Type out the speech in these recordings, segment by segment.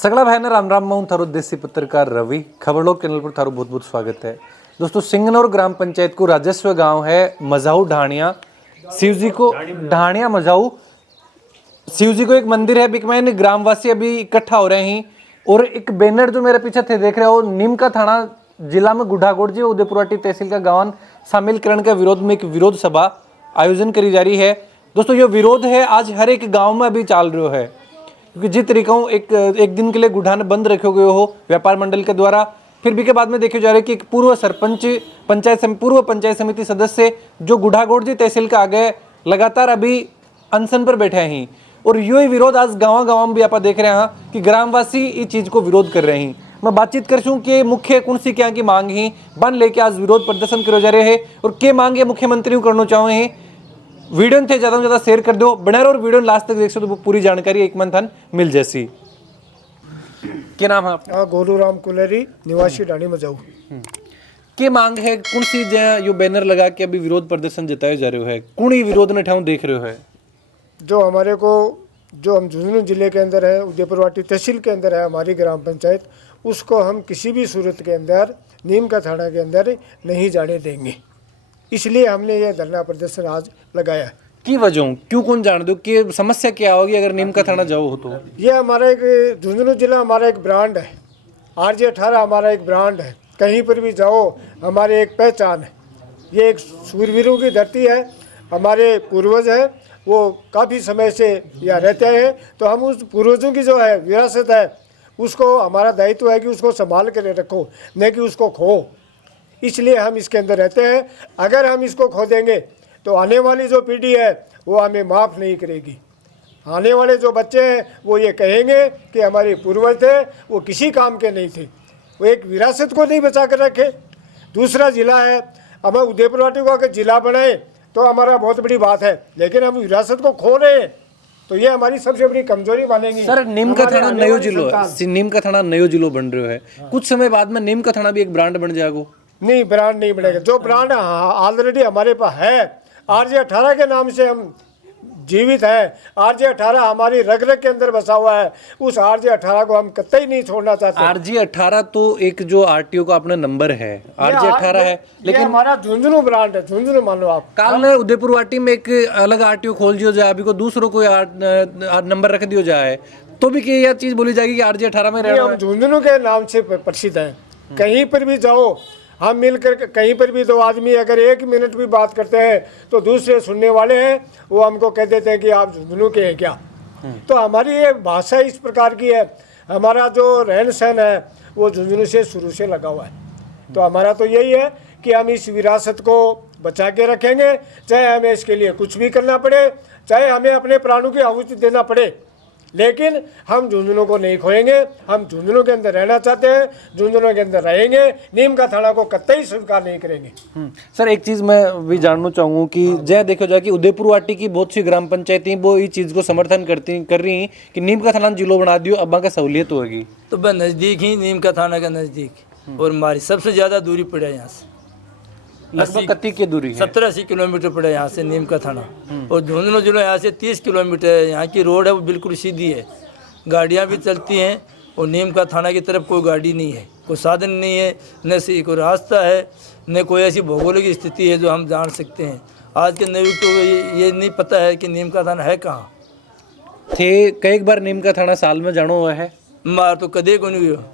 सगला भाई राम राम मैं थारो देसी पत्रकार रवि खबरलोक चैनल पर थारो बहुत बहुत स्वागत है। दोस्तों सिंगनौर ग्राम पंचायत को राजस्व गांव है मजाऊ ढाणिया शिवजी को ढाणिया मजाऊ शिवजी को एक मंदिर है बिकमैन ग्रामवासी अभी इकट्ठा हो रहे हैं और एक बैनर जो मेरे पीछे थे देख रहे हो नीम का थाना जिला में गुढ़ागोड़ जी उदयपुरवाटी तहसील का गांव शामिल करण के विरोध में एक विरोध सभा आयोजन करी जा रही है। दोस्तों ये विरोध है आज हर एक गांव में अभी चाल रहा है क्योंकि जिस तरीका एक दिन के लिए गुढ़ान बंद रखे गए हो व्यापार मंडल के द्वारा, फिर भी के बाद में देखे जा रहे हैं कि एक पूर्व सरपंच पूर्व पंचायत समिति सदस्य जो गुढ़ागोड़ जी तहसील का आगे लगातार अभी अनशन पर बैठे हैं और यही विरोध आज गाँव में भी आप देख रहे हैं कि ग्रामवासी इस चीज को विरोध कर रहे हैं। मैं बातचीत कर छूँ कि मुख्य कौन सी क्या की मांग ही बन लेके आज विरोध प्रदर्शन करे जा रहे हैं और क्या मांग है मुख्यमंत्री को करना चाहे हैं। वीडियो थे ज़्यादा से ज़्यादा शेयर कर दो बना और वीडियो लास्ट तक देख सो तो पूरी जानकारी एक मन मिल जैसी। क्या नाम है आपका? गोलू राम कुलेरी निवासी ढाणी मजाऊ। क्या मांग है कौन सी जो बैनर लगा के अभी विरोध प्रदर्शन जताए जा रहे है कौन ही विरोध ने ठाव देख रहे हो है? जो हमारे को जो हम झुंझुनू जिले के अंदर है उदयपुरवाटी तहसील के अंदर है हमारी ग्राम पंचायत, उसको हम किसी भी सूरत के अंदर नीम का थाना के अंदर नहीं जाने देंगे। इसलिए हमने ये धरना प्रदर्शन आज लगाया है। की वजह क्यों कौन जान दो कि समस्या क्या होगी अगर नीम का थाना जाओ हो तो? ये हमारा एक झुंझुनू जिला हमारा एक ब्रांड है, RJ18 हमारा एक ब्रांड है, कहीं पर भी जाओ हमारी एक पहचान है। ये एक सूरवीरों की धरती है, हमारे पूर्वज है वो काफ़ी समय से यहाँ रहते हैं, तो हम उस पूर्वजों की जो है विरासत है उसको हमारा दायित्व है कि उसको संभाल कर रखो, न कि उसको खो। इसलिए हम इसके अंदर रहते हैं। अगर हम इसको खो देंगे तो आने वाली जो पीढ़ी है वो हमें माफ़ नहीं करेगी। आने वाले जो बच्चे हैं वो ये कहेंगे कि हमारे पूर्वज थे वो किसी काम के नहीं थे, वो एक विरासत को नहीं बचा कर रखे। दूसरा ज़िला है, हम उदयपुरवाटी को अगर ज़िला बनाए तो हमारा बहुत बड़ी बात है, लेकिन हम विरासत को खो रहे हैं तो ये हमारी सबसे बड़ी कमजोरी बनेगी। सर नीम का थाना नयो जिलो है, नीम का थाना नयो जिलो बन रहे है, कुछ समय बाद में नीम का थाना भी एक ब्रांड बन जाएगा। नहीं, ब्रांड नहीं बनेगा। जो ब्रांड ऑलरेडी हमारे पास है RJ18 के नाम से हम जीवित है। RJ18 हमारी रग रग के अंदर बसा हुआ है, उस RJ18 को हम कतई नहीं छोड़ना चाहते। RJ18 तो एक जो RTO का अपना नंबर है RJ18 है, लेकिन हमारा झुंझुनू ब्रांड है, झुंझुनू मान लो आप। काल में उदयपुरवाटी में एक अलग RTO खोल दियो जाए, अभी को दूसरों को नंबर रख दियो जाए तो भी यह चीज बोली जाएगी कि RJ18 में रहना है। झुंझुनू के नाम से प्रसिद्ध है, कहीं पर भी जाओ हम मिलकर कहीं पर भी दो आदमी अगर एक मिनट भी बात करते हैं तो दूसरे सुनने वाले हैं वो हमको कह देते हैं कि आप झुंझुनू के हैं क्या। तो हमारी ये भाषा इस प्रकार की है, हमारा जो रहन सहन है वो झुंझुनू से शुरू से लगा हुआ है। तो हमारा तो यही है कि हम इस विरासत को बचा के रखेंगे, चाहे हमें इसके लिए कुछ भी करना पड़े, चाहे हमें अपने प्राणों की आहुति देना पड़े, लेकिन हम झुंझुनू को नहीं खोएंगे। हम झुंझुनू के अंदर रहना चाहते हैं, झुंझुनू के अंदर रहेंगे, नीम का थाना को कतई स्वीकार नहीं करेंगे। सर एक चीज मैं भी जानना चाहूँगा कि जय देखो जाए कि उदयपुरवाटी की बहुत सी ग्राम पंचायतें वो इस चीज को समर्थन कर रही हैं कि नीम का थाना जिलो बना दियो, अब का सहूलियत होगी। तो वह नज़दीक ही नीम का थाना का नज़दीक और हमारी सबसे ज़्यादा दूरी पड़े यहाँ से, लगभग कितनी की दूरी है? 70-80 किलोमीटर पड़े यहाँ से नीम का थाना। और झुंझुनू जिला यहाँ से 30 किलोमीटर है। यहाँ की रोड है वो बिल्कुल सीधी है, गाड़ियाँ भी चलती हैं और नीम का थाना की तरफ कोई गाड़ी नहीं है, कोई साधन नहीं है, न से कोई रास्ता है, न कोई ऐसी भौगोलिक स्थिति है जो हम जान सकते हैं। आज के नवयुग को ये नहीं पता है कि नीम का थाना है कहाँ। थे कई बार नीम का थाना साल में जानो हुआ है? मार तो कदे को नहीं हुआ,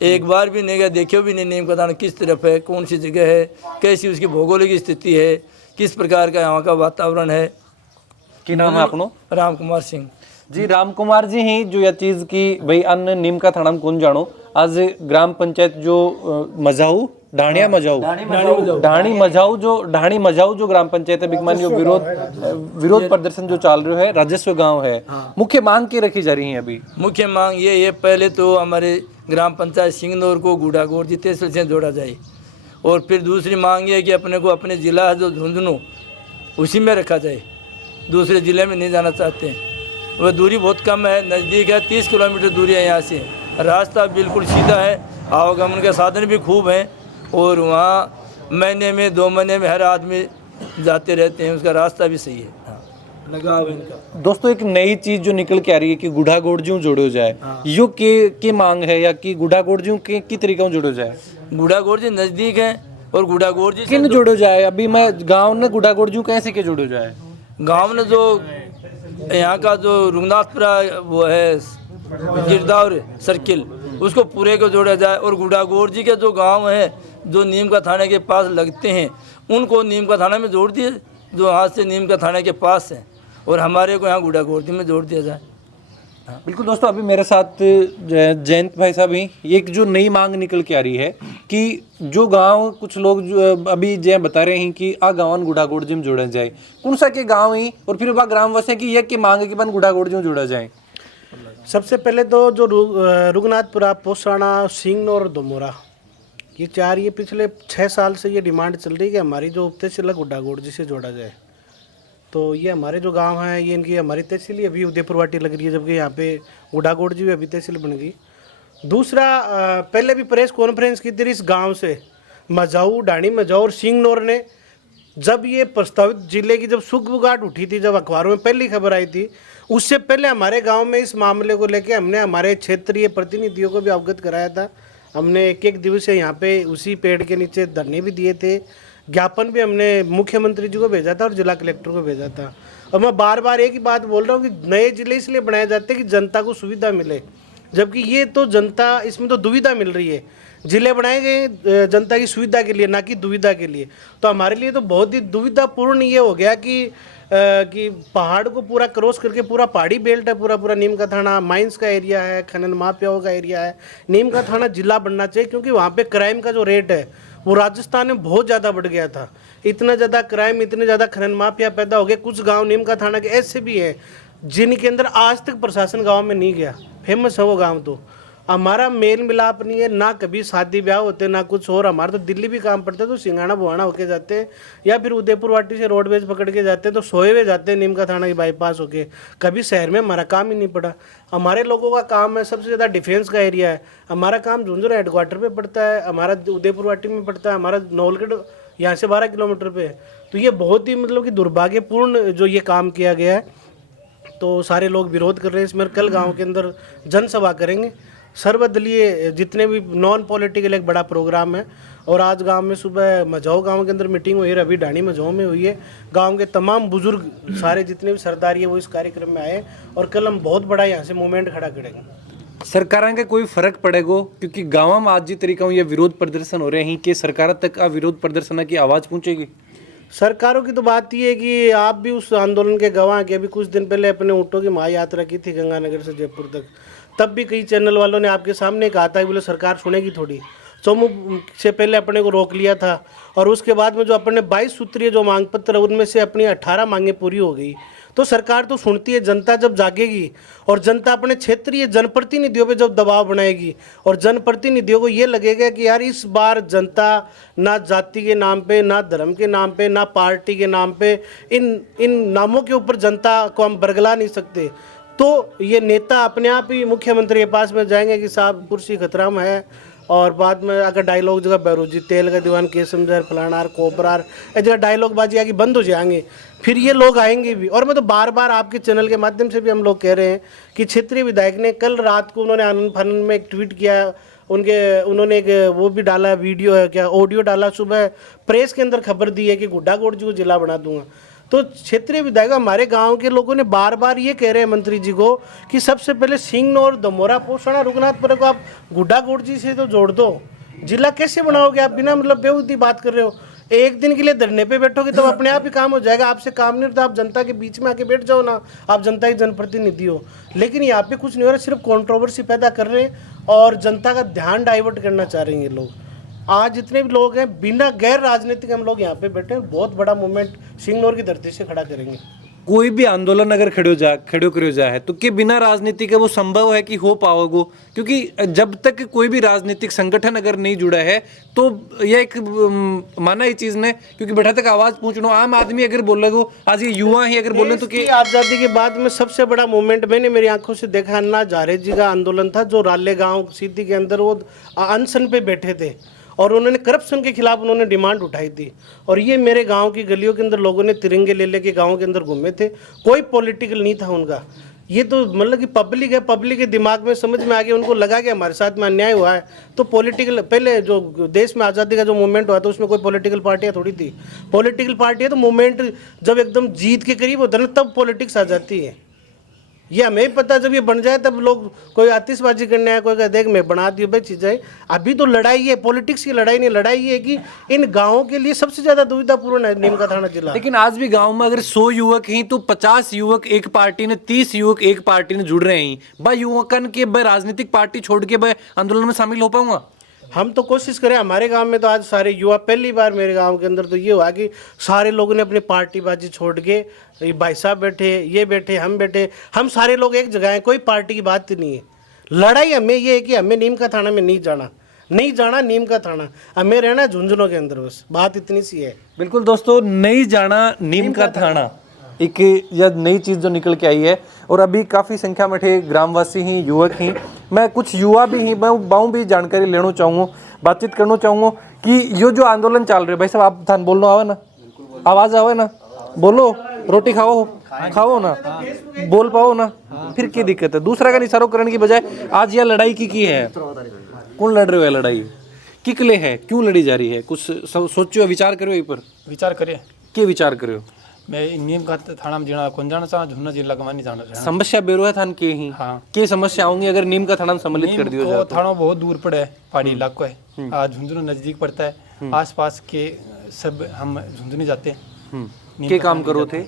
एक बार भी नहीं गया, देखियो भी नहीं नीम का थाना किस तरफ है, कौन सी जगह है, कैसी उसकी भौगोलिक स्थिति है, किस प्रकार का यहाँ का वातावरण है। क्या नाम है अपनो? राम कुमार सिंह जी। राम कुमार जी ही जो यह चीज की भाई अन्य नीम का थाना कौन जानो, आज ग्राम पंचायत जो मजाऊ ढाणिया मजाऊ ढाणी मजाऊ जो ग्राम पंचायत है बिकमान जो विरोध प्रदर्शन जो चल रहा है राजस्व गांव है, मुख्य मांग की रखी जा रही है अभी? मुख्य मांग ये है, पहले तो हमारे ग्राम पंचायत सिंगनौर को गुढ़ागोड़ जी तहसील से जोड़ा जाए, और फिर दूसरी मांग ये है कि अपने को अपने ज़िला जो झुंझुनू उसी में रखा जाए, दूसरे ज़िले में नहीं जाना चाहते हैं। वह दूरी बहुत कम है, नज़दीक है, 30 किलोमीटर दूरी है यहाँ से, रास्ता बिल्कुल सीधा है, आवागमन के साधन भी खूब हैं और वहाँ महीने में 2 महीने में हर आदमी जाते रहते हैं, उसका रास्ता भी सही है। हाँ। लगाव है इनका। दोस्तों एक नई चीज जो निकल के आ रही है कि गुढ़ा गोड़जियों जोड़ो जाए, यो के मांग है या कि गुढ़ा गोड़जियों के की तरीका जोड़ो जाए? गुड़ा गोरजी नज़दीक है और गुड़ा गोरजी किन जोड़ो जाए? अभी मैं गांव ने गुढ़ा गोड़जियों कैसे के जोड़ो जाए? गांव ने जो यहाँ का जो रघुनाथपुरा वो है गिरदावर सर्किल, उसको पूरे को जोड़ा जाए। और गुड़ा गोरजी के जो गांव है जो नीम का थाने के पास लगते हैं, उनको नीम का थाना में जोड़ दिए, जो यहाँ से नीम का थाने के पास है, और हमारे को यहाँ गुड़ा गोरजी में जोड़ दिया जाए। बिल्कुल दोस्तों, अभी मेरे साथ जयंत भाई साहब ही, एक जो नई मांग निकल के आ रही है कि जो गांव कुछ लोग जो अभी जय बता रहे हैं कि आ गाँव गुढ़ा गोड़जी में जोड़ा जाए, कौन सा के गांव ही और फिर वह ग्राम वासी की एक की मांग है कि बन गुढ़ा गोड़जी में जोड़ा जाए? सबसे पहले तो जो रघुनाथपुरा, पोसाना, सिंगनौर और दोमोरा, ये पिछले 6 साल से ये डिमांड चल रही है कि हमारी जो उप तहसील गुड्डा गोड़जी से जोड़ा जाए। तो ये हमारे जो गांव हैं, ये इनकी हमारी तहसील ही अभी उदयपुरवाटी लग रही है, जबकि यहाँ पे गुड्डा गोड़जी भी अभी तहसील बन गई। दूसरा, पहले भी प्रेस कॉन्फ्रेंस की थी इस गांव से, मजाऊ, ढाणी मजाऊ और सिंगनौर ने, जब ये प्रस्तावित जिले की जब सुगबुगाहट उठी थी, जब अखबारों में पहली खबर आई थी, उससे पहले हमारे गांव में इस मामले को लेके हमने हमारे क्षेत्रीय प्रतिनिधियों को भी अवगत कराया था। हमने एक दिवसीय यहाँ पे उसी पेड़ के नीचे धरने भी दिए थे, ज्ञापन भी हमने मुख्यमंत्री जी को भेजा था और जिला कलेक्टर को भेजा था। और मैं बार बार एक ही बात बोल रहा हूँ कि नए जिले इसलिए बनाए जाते हैं कि जनता को सुविधा मिले, जबकि ये तो जनता, इसमें तो दुविधा मिल रही है। जिले बनाए गए जनता की सुविधा के लिए, ना कि दुविधा के लिए। तो हमारे लिए तो बहुत ही दुविधापूर्ण ये हो गया कि पहाड़ को पूरा क्रॉस करके पूरा पहाड़ी बेल्ट है, पूरा नीम का थाना माइंस का एरिया है, खनन माफियाओं का एरिया है। नीम का थाना जिला बनना चाहिए, क्योंकि वहाँ पे क्राइम का जो रेट है वो राजस्थान में बहुत ज़्यादा बढ़ गया था। इतना ज़्यादा क्राइम, इतने ज़्यादा खनन माफिया पैदा हो गए। कुछ गाँव नीम का थाना के ऐसे भी हैं जिनके अंदर आज तक प्रशासन गाँव में नहीं गया। फेमस है वो गाँव। तो हमारा मेल मिलाप नहीं है, ना कभी शादी ब्याह होते, ना कुछ और। हमारा तो दिल्ली भी काम पड़ता है तो सिंगाना बुहाना होके जाते हैं, या फिर उदयपुरवाटी से रोडवेज पकड़ के जाते हैं, तो सोए हुए जाते हैं नीम का थाना की बाईपास होके। कभी शहर में हमारा काम ही नहीं पड़ा। हमारे लोगों का काम है, सबसे ज़्यादा डिफेंस का एरिया है हमारा काम। झुंझुनू हेडक्वार्टर पे पड़ता है हमारा, उदयपुरवाटी में पड़ता है हमारा, नौलगढ़ यहाँ से 12 किलोमीटर पे है। तो ये बहुत ही मतलब कि दुर्भाग्यपूर्ण जो ये काम किया गया है। तो सारे लोग विरोध कर रहे हैं इसमें। कल गाँव के अंदर जनसभा करेंगे, सर्वदलीय जितने भी नॉन पॉलिटिकल एक बड़ा प्रोग्राम है। और आज गांव में सुबह मजाऊ गांव के अंदर मीटिंग हुई है, अभी ढाणी मजाऊ में हुई है। गांव के तमाम बुजुर्ग, सारे जितने भी सरदारी है वो इस कार्यक्रम में आए, और कल हम बहुत बड़ा यहाँ से मूवमेंट खड़ा करेंगे। सरकारों के कोई फर्क पड़ेगा? क्योंकि गाँव में आज जी तरीका ये विरोध प्रदर्शन हो रहे हैं कि सरकार तक आ विरोध प्रदर्शन की आवाज़ पहुँचेगी? सरकारों की तो बात ये है कि आप भी उस आंदोलन के गवाह के, अभी कुछ दिन पहले अपने ऊँटों की महायात्रा की थी गंगानगर से जयपुर तक। तब भी कई चैनल वालों ने आपके सामने कहा था कि बोले सरकार सुनेगी थोड़ी। चौमुख से पहले अपने को रोक लिया था, और उसके बाद में जो अपने 22 सूत्रीय जो मांग पत्र, उनमें से अपनी 18 मांगें पूरी हो गई। तो सरकार तो सुनती है, जनता जब जागेगी और जनता अपने क्षेत्रीय जनप्रतिनिधियों पे जब दबाव बनाएगी, और जनप्रतिनिधियों को ये लगेगा कि यार इस बार जनता ना जाति के नाम पे, ना धर्म के नाम पे, ना पार्टी के नाम पे, इन नामों के ऊपर जनता को हम बरगला नहीं सकते, तो ये नेता अपने आप ही मुख्यमंत्री के पास में जाएंगे कि साहब कुर्सी खतरा में है। और बाद में अगर डायलॉग जगह बैरोजी तेल का दीवान केसम जहर फलानार कोपरार जगह डायलॉग बाजी आगे बंद हो जाएंगे, फिर ये लोग आएंगे भी। और मैं तो बार बार आपके चैनल के माध्यम से भी हम लोग कह रहे हैं कि क्षेत्रीय विधायक ने कल रात को उन्होंने आनंद फानंद में एक ट्वीट किया, उन्होंने एक वो भी डाला, वीडियो है क्या, ऑडियो डाला, सुबह प्रेस के अंदर खबर दी है कि गुड्डा गोड़जी को जिला बना दूंगा। तो क्षेत्रीय विधायक हमारे गांव के लोगों ने बार बार ये कह रहे हैं मंत्री जी को कि सबसे पहले सिंगनौर, दमोरा, पोसाना, रघुनाथपुरा को आप गुड्डा गोड़जी से तो जोड़ दो। जिला कैसे बनाओगे आप? बिना मतलब बेहूदी बात कर रहे हो। एक दिन के लिए धरने पे बैठोगे तब अपने आप ही काम हो जाएगा। आपसे काम नहीं होता, आप जनता के बीच में आके बैठ जाओ ना, आप जनता के जनप्रतिनिधि हो। लेकिन यहाँ पे कुछ नहीं हो रहा, सिर्फ कंट्रोवर्सी पैदा कर रहे हैं और जनता का ध्यान डाइवर्ट करना चाह रहे हैं ये लोग। आज जितने भी लोग हैं बिना गैर राजनीतिक हम लोग यहाँ पे बैठे हैं, बहुत बड़ा मूवमेंट सिंगनौर की धरती से खड़ा करेंगे। कोई भी आंदोलन अगर खड़ो करो जाए तो कि बिना राजनीति के वो संभव है कि हो पाओगे? क्योंकि जब तक कोई भी राजनीतिक संगठन अगर नहीं जुड़ा है तो यह एक माना ही चीज ने, क्योंकि बैठा तक आवाज पहुंचना आम आदमी अगर बोलेगो, आज ये युवा ही अगर बोले तो कि आजादी के बाद में सबसे बड़ा मूवमेंट मैंने मेरी आंखों से देखा, अन्ना हजारे जी का आंदोलन था, जो राले गाँव सीधी के अंदर वो अनशन पे बैठे थे और उन्होंने करप्शन के खिलाफ उन्होंने डिमांड उठाई थी। और ये मेरे गांव की गलियों के अंदर लोगों ने तिरंगे ले लेके गांव के अंदर घूमे थे, कोई पॉलिटिकल नहीं था उनका। ये तो मतलब कि पब्लिक है, पब्लिक के दिमाग में समझ में आ गया, उनको लगा कि हमारे साथ में अन्याय हुआ है। तो पॉलिटिकल, पहले जो देश में आज़ादी का जो मूवमेंट हुआ था उसमें कोई पॉलिटिकल पार्टियाँ थोड़ी थी। पॉलिटिकल पार्टी है तो मूवमेंट जब एकदम जीत के करीब होता है तब पॉलिटिक्स आ जाती है। ये हमें ही पता, जब ये बन जाए तब लोग कोई आतिशबाजी करने आए, कोई देख मैं बना दी भाई चीज़ें। अभी तो लड़ाई है, पॉलिटिक्स की लड़ाई नहीं, लड़ाई ये है कि इन गाँवों के लिए सबसे ज़्यादा दुविधापूर्ण है नीम का थाना जिला। लेकिन आज भी गांव में अगर 100 युवक हैं तो 50 युवक एक पार्टी ने, 30 युवक एक पार्टी ने जुड़ रहे हैं। भाई युवकन के भाई राजनीतिक पार्टी छोड़ के भाई आंदोलन में शामिल हो पाऊंगा? हम तो कोशिश करें। हमारे गांव में तो आज सारे युवा, पहली बार मेरे गांव के अंदर तो ये हुआ कि सारे लोगों ने अपनी पार्टीबाजी छोड़ के, ये भाई साहब बैठे, ये बैठे, हम बैठे, हम सारे लोग एक जगह हैं, कोई पार्टी की बात नहीं है। लड़ाई हमें ये है कि हमें नीम का थाना में नहीं जाना नीम का थाना, हमें रहना झुंझुनों के अंदर, बस बात इतनी सी है। बिल्कुल दोस्तों, नहीं जाना नीम का थाना, एक यह नई चीज़ जो निकल के आई है। और अभी काफ़ी संख्या में थे ग्रामवासी ही, युवक ही, मैं कुछ युवा भी ही, मैं बाऊ भी जानकारी लेना चाहूँगा, बातचीत करना चाहूँगा कि ये जो आंदोलन चल रहे है। भाई साहब आप थान बोलना आवे ना, आवाज़ आवे ना, बोलो, रोटी खाओ ना, बोल पाओ ना, फिर क्या दिक्कत है? दूसरा का निशारों करने की बजाय आज यह लड़ाई की है, कौन लड़ रहे हो? लड़ाई किकले है, क्यों लड़ी जा रही है? कुछ सोचो, विचार करो पर विचार करिए। क्या विचार करो? मैं नीम का थाना में जीना कौन जाना चाहूँ, झुन्ना जिला का नहीं जाना चाहूँ। समस्या बेरो है थान के ही। हाँ, क्या समस्या होंगी अगर नीम का थाना में सम्मिलित कर दिया जाए? थाना बहुत दूर पड़े है, पहाड़ी इलाका है, आज झुंझुनू नजदीक पड़ता है। आसपास के सब हम झुंझुनू जाते हैं। क्या काम करो थे?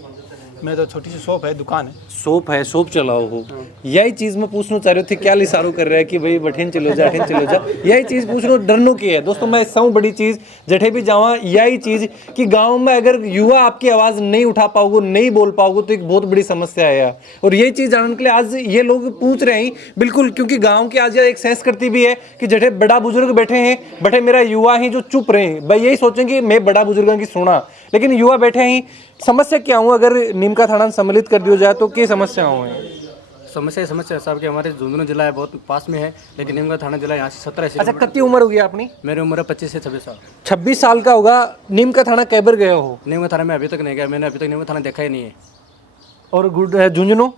मैं तो छोटी सी शॉप है, दुकान है। शॉप चलाओ हो? यही चीज में पूछना चाह रहे थे, क्या लिसारो कर रहा है कि भाई बठेन चलो जा, यही चीज पूछना डरनो की है। दोस्तों मैं इससे बड़ी चीज जठे भी जावा, यही चीज कि गांव में अगर युवा आपकी आवाज नहीं उठा पाओगे, नहीं बोल पाओगे तो एक बहुत बड़ी समस्या है। और यही चीज जानने के लिए आज ये लोग पूछ रहे हैं, बिल्कुल, क्योंकि गाँव की आज एक सेंस करती भी है कि जठे बड़ा बुजुर्ग बैठे हैं, बठे मेरा युवा ही जो चुप रहे हैं, भाई यही सोचेंगे मैं बड़ा बुजुर्गों की सुना, लेकिन युवा बैठे ही। समस्या क्या हुआ अगर नीम का थाना सम्मिलित कर दिया जाए तो क्या समस्या हुए? समस्या साहब कि हमारे झुंझुनू जिला है, बहुत पास में है, लेकिन नीम का थाना जिला यहाँ से 17 अच्छा, कितनी उम्र होगी अपनी? मेरी उम्र है 25 से 26 साल। 26 साल का होगा। नीम का थाना कै बार गए हो? नीम का थाना में अभी तक नहीं गया, मैंने अभी तक नीम का थाना देखा ही नहीं है। और झुंझुनू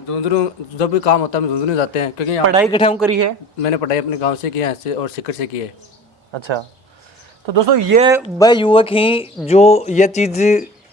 जब भी काम होता है हम झुंझुनू जाते हैं, क्योंकि पढ़ाई कठाऊ करी है? मैंने पढ़ाई अपने गाँव से की है और सिक्कर से की है। अच्छा, तो दोस्तों ये वह युवक ही जो यह चीज़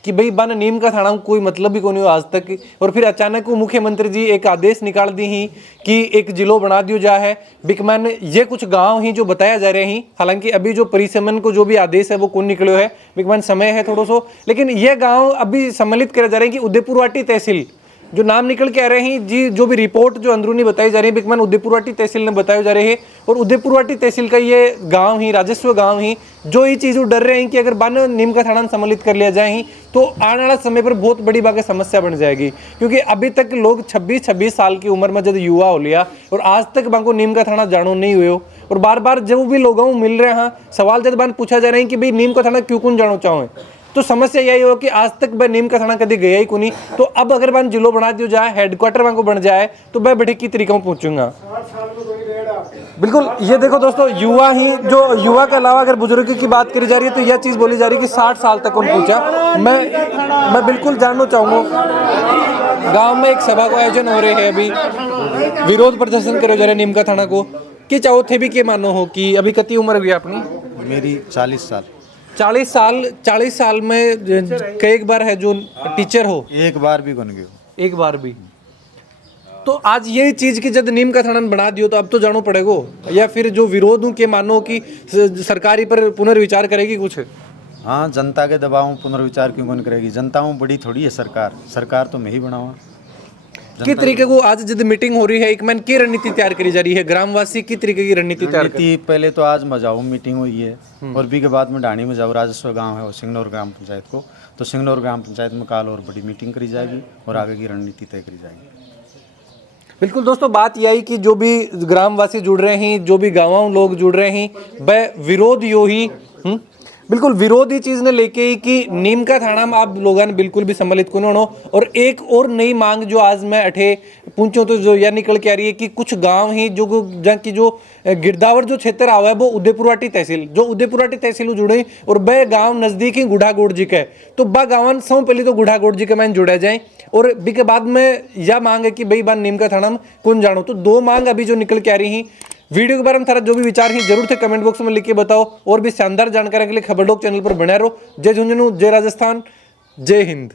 कि भाई बन नीम का थाना कोई मतलब भी नहीं हो आज तक, और फिर अचानक वो मुख्यमंत्री जी एक आदेश निकाल दी ही कि एक जिलो बना दियो जा है बिकमैन। ये कुछ गांव ही जो बताया जा रहे हैं, हालांकि अभी जो परिसमन को जो भी आदेश है वो कौन निकलो है बिकमैन, समय है थोड़ा सो, लेकिन ये गाँव अभी सम्मिलित करे जा रहे हैं कि उदयपुरवाटी तहसील जो नाम निकल के आ रहे हैं जी, जो भी रिपोर्ट जो अंदरूनी बताई जा रही है बिकमैन उदयपुरवाटी तहसील ने बताए जा रहे हैं। और उदयपुरवाटी तहसील का ये गांव ही, राजस्व गांव ही, जो ये चीज़ डर रहे हैं कि अगर बन नीम का थाना सम्मिलित कर लिया जाए ही तो आने वाला समय पर बहुत बड़ी बात समस्या बन जाएगी। क्योंकि अभी तक लोग 26 साल की उम्र में जब युवा हो लिया और आज तक बाको नीम का थाना जानो नहीं हुए हो, और बार बार जब भी लोगों मिल रहे हैं सवाल जब बन पूछा जा रहे हैं कि भाई नीम का थाना क्यों कौन जानो चाहो, तो समस्या यही हो कि आज तक वह नीम का थाना कभी गया ही नहीं। तो अब अगर बन जिलो बना दिया जाए, हेडक्वार्टर वहाँ को बन जाए तो वह बैठे की तरीका में पहुँचूंगा। बिल्कुल, ये देखो दोस्तों, युवा ही जो युवा के अलावा अगर बुजुर्ग की बात करी जा रही है तो यह चीज़ बोली जा रही है कि 60 साल तक उन पूछा। मैं बिल्कुल जानना चाहूँगा, गाँव में एक सभा का आयोजन हो रहे है, अभी विरोध प्रदर्शन करे जा रहे नीम का थाना को, कि चाहो थे भी के मानो हो कि अभी कितनी उम्र हुई अपनी? मेरी 40 साल। 40 साल में कई बार है जो टीचर हो? एक बार भी बन गए। एक बार भी? तो आज यही चीज की जब नीम का थाना बना दियो तो अब तो जानो पड़ेगो, या फिर जो विरोध के मानो कि सरकारी पर पुनर्विचार करेगी कुछ? हाँ, जनता के दबाव में पुनर्विचार क्यों कौन करेगी? जनता में बड़ी थोड़ी है सरकार तो मैं ही बनाऊँ। किस तरीके को आज जब मीटिंग हो रही है, एक मैन की रणनीति तैयार करी जा रही है, ग्रामवासी की तरीके की रणनीति तैयार करी? पहले तो आज मजाऊ मीटिंग हुई है और भी के बाद में ढाणी मजाऊ राजस्व गांव है और सिंगनौर ग्राम पंचायत को, तो सिंगनौर ग्राम पंचायत में काल और बड़ी मीटिंग करी जाएगी और आगे की रणनीति तय करी जाएगी। बिल्कुल दोस्तों, बात यही कि जो भी ग्रामवासी जुड़ रहे हैं, जो भी गाँव लोग जुड़ रहे हैं, वह विरोध यो ही बिल्कुल विरोधी चीज ने लेके ही कि नीम का थाना में आप लोगों ने बिल्कुल भी सम्मिलित कौन हो। और एक और नई मांग जो आज मैं अठे पूछो तो जो यह निकल के आ रही है कि कुछ गांव ही जो जहाँ की जो गिरदावर जो क्षेत्र आवा है वो उदयपुराटी तहसील जो उदयपुराटी तहसील जुड़े और वह गांव नजदीक ही गुढ़ागोड़ जी का है। तो बा गाँव सौ पहले तो गुढ़ागोड़ जी के मैंने जुड़ा जाए और बी के बाद में यह मांग है कि भाई बार नीम का थाना में कौन जानो। तो दो मांग अभी जो निकल के आ रही हैं। वीडियो के बारे में थारा जो भी विचार ही जरूर थे कमेंट बॉक्स में लिख के बताओ और भी शानदार जानकारी के लिए खबरडोक चैनल पर बने रहो। जय झुंझुनू, जय राजस्थान, जय हिंद।